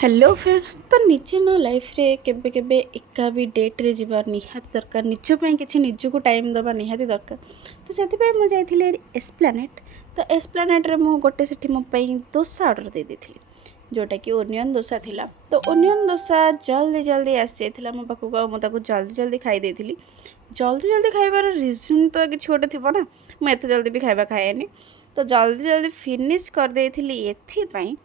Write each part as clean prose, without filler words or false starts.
Hello friends तो निजे न लाइफ रे केबे केबे एका भी डेट रे जीवा निहाती दरकार निज पे किसी निजको टाइम दबा निहाती दरकार। तो से मुझे जाइए एस्प्लानेट। तो एस्प्लानेट रे मु गोटे सेठी मो पई डोसा ऑर्डर दे देथिली जोटा कि ओनियन डोसा थिला। तो ओनियन डोसा जल्दी जल्दी आसी जाइथिला मो पाखु को मो ताको जल्दी जल्दी खाई देथिली। जल्दी जल्दी खाइबार रिजन तो किछि गोटे थिबो ना, मु एते जल्दी भी खाइबा खाएनी। तो जल्दी जल्दी फिनिश कर देथिली एथि पई।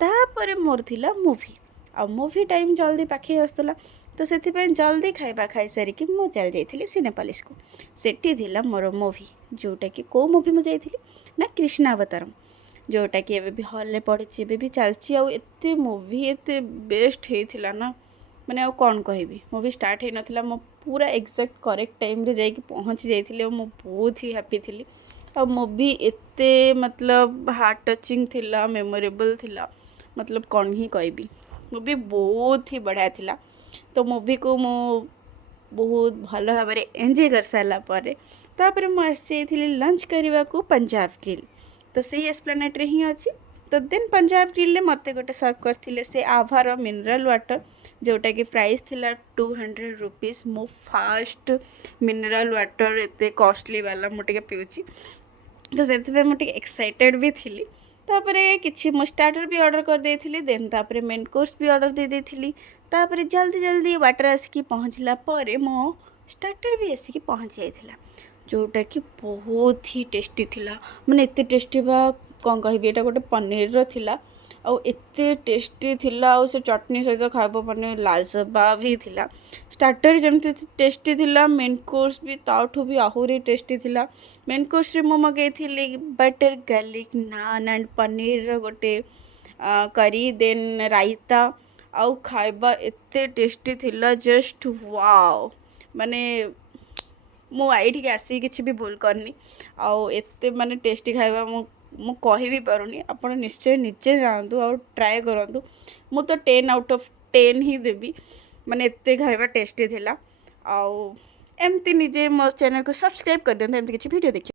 तापर मोर थिला मूवी आ मूवी टाइम जल्दी पाखे आसला। तो से जल्दी खाइबा खाई सारिकी मु चल जाइली सिनेपोलिस को। सेठी थिला मोर मूवी जोटा कि को मूवी मु जाइली ना कृष्णावतारम, जोटा कि एबे भी हॉल रे पड़ी एबे भी चलची। आ एते मूवी एते बेस्ट हेथिला ना, माने आ कौन कहबी। मूवी स्टार्ट हे नथिला मो पूरा एग्जैक्ट करेक्ट टाइम रे जाइकी पहुँची जाइली। मो बहुत ही हैप्पी थिली। आ मूवी एते मतलब हार्ट टचिंग थिला, मेमोरेबल थिला, मतलब कौन ही कहबी। मूवी बहुत ही बढ़िया थिला। तो मूवी को मु बहुत भल भाव में एंजॉय कर सारा पर तापर मु आसी लंच करने को पंजाब ग्रिल। तो सही एस्प्लानेट रे ही अच्छी। तो देन पंजाब ग्रिल मते गोटे सर्व करथिले से आभार मिनरल वाटर जोटा कि प्राइस थिला 200 रुपीज। मो फास्ट मिनरल वाटर एते कॉस्टली वाला मुझे पीऊँगी। तो से मुझे एक्साइटेड भी थी। तापर किसी मो स्टार्टर भी ऑर्डर कर देथिली। देन तापर मेन कोर्स भी ऑर्डर दे देथिली। तापर जल्दी जल्दी वाटर आसिक पहुँचला पर मो स्टार्टर भी आसिक पहुँच जाइथिला जोटा कि बहुत ही टेस्टी थिला। माने एते टेस्टी बा कौन कहबी। एटा गोटे पनीर रो थिला आउ एते टेस्टी थिला। आउ से चटनी सहित खाइबो पनीर लाजवाब ही थिला। स्टार्टर जमती टेस्टी थिला, मेन कोर्स भी ताठू भी आहुरी टेस्टी थिला। मेन कोर्स रे मो मगैथिली butter garlic naan and paneer रो गोटे करी, देन रायता आउ खाइबा एते टेस्टी थिला जस्ट वाओ। माने मु आईठी आसी किसी भी भूल करनी। आउ एते माने टेस्टी खाइबा मु कहि भी पारुनी। आपण निश्चय निजे जानतु और ट्राए करंतु। मु तो 10 आउट ऑफ 10 ही देबी। माने एते खाइबा टेस्टी थिला। आउ एमती निजे मो चैनल को सब्सक्राइब कर दियंतु एमती किसी वीडियो देखि।